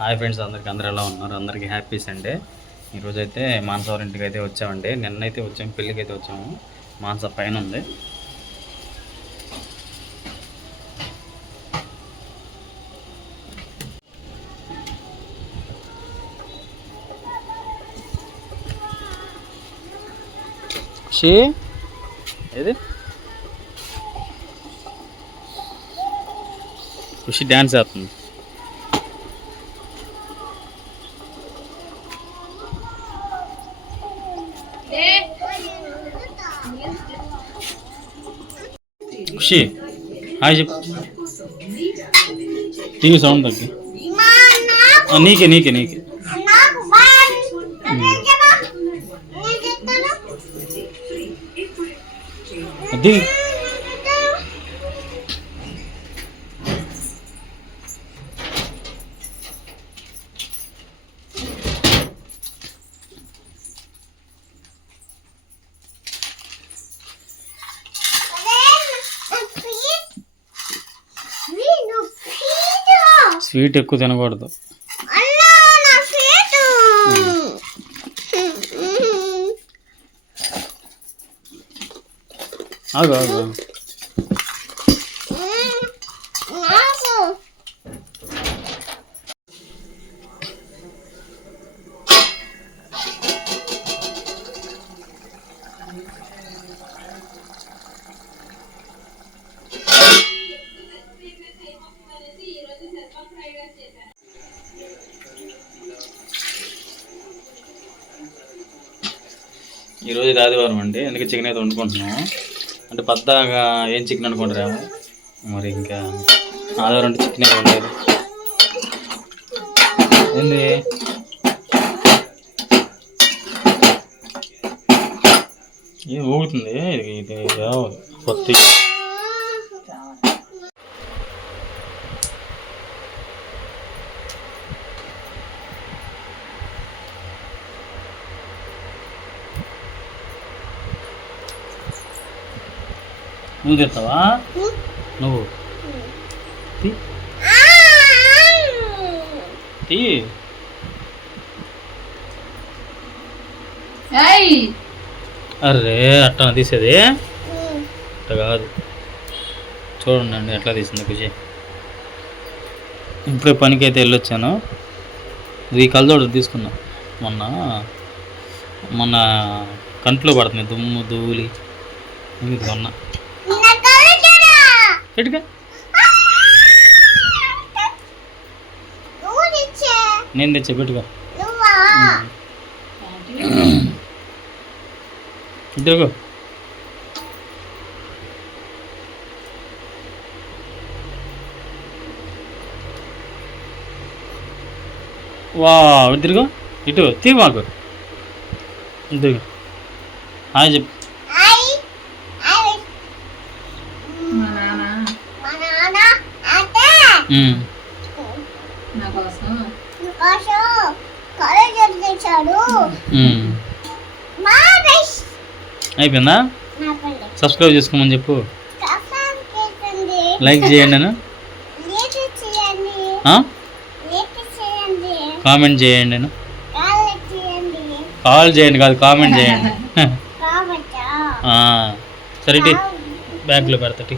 Hi friends అందరికి అందరు ఎలా ఉన్నారు? అందరికీ హ్యాపీ సండే. ఈరోజు అయితే ఇంటికి అయితే వచ్చామండి. నిన్నైతే వచ్చాము పెళ్ళికి అయితే వచ్చాము. మానస పైన ఉంది. షీ ఏది? ఖుషి డ్యాన్స్ చేస్తుంది. ఖుషి హాయ్ చెప్పు టీవీ సౌండ్ తగ్గి ఆ, నీకే నీకే స్వీట్ ఎక్కువ తినకూడదు. ఆగు ఆగు. ఈరోజు ఆదివారం అండి. అందుకే చికెన్ అయితే వండుకుంటున్నాము. అంటే పద్దాగా ఏం చికెన్ అనుకుంటారా మరి ఇంకా ఆదివారం అంటే చికెన్ అయితే ఉండేది ఏంది? ఏం ఊగుతుంది? ఇది ఇది కొత్త నువ్వు నువ్వు. తీ. అరే అట్లా తీసేది? అట్లా కాదు. చూడండి ఎట్లా తీసింది ఖుషి ఇప్పుడే పనికి అయితే వెళ్ళొచ్చాను. ఇది కలదోడు తీసుకున్నా. మొన్న మొన్న కంట్లో పడుతుంది దుమ్ము ధూళి. ఇది కొన్నా? ఎటుగా నేను తెచ్చా పెట్టుకో. ఇద్దరుగో వా ఇద్దరుగో ఇటు తీ మాకు. ఇద్దరుగో హాయ్ చెప్పు. అయిపోయిందా? సబ్స్క్రైబ్ చేసుకోమని చెప్పు. లైక్ చేయండి నేను కామెంట్ చేయండి. నేను కాల్ చేయండి. కాదు కామెంట్ చేయండి. సరే టీ. బ్యాగ్లో పెడతా టీ.